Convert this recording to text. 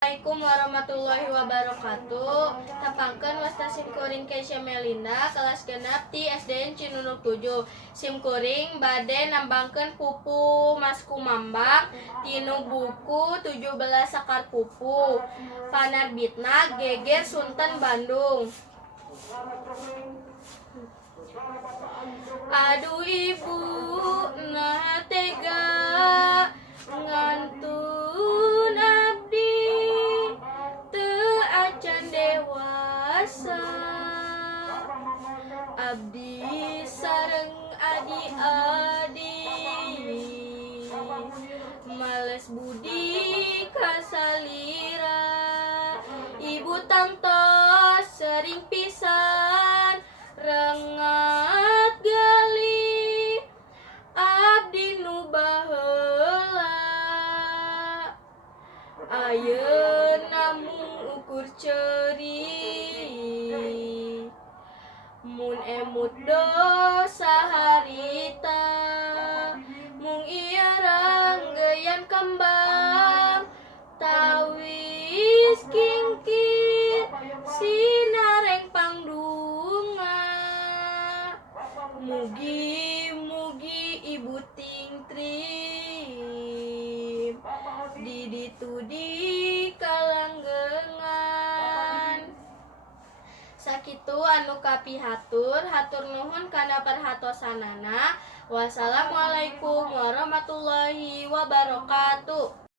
Assalamualaikum warahmatullahi wabarakatuh. Tapangkeun wastasin kuring Keisha Melinda kelas genep ti SDN Cinunuk 7. Sim kuring bade nambangkeun pupu Mas Kumambang tinu buku 17 Sakar Pupu. Panerbitna Geger Sunten Bandung. Aduh ibu nah tega ngantun abdi teu acan dewasa, abdi sareng adi-adi males budi kasalira. Ibu tangtos sering pisan rengat gali abdi nu baheula, ayeuna mung ukur ceuri mun emut dosa harita mung ieu ranggeyan kembang tawis kingkit sinareng pangdunga. Mugi-mugi ibu tingtrim di ditu di kalanggengan. Sakitu anu kapihatur, hatur nuhun kana perhatosanana. Wassalamualaikum warahmatullahi wabarakatuh.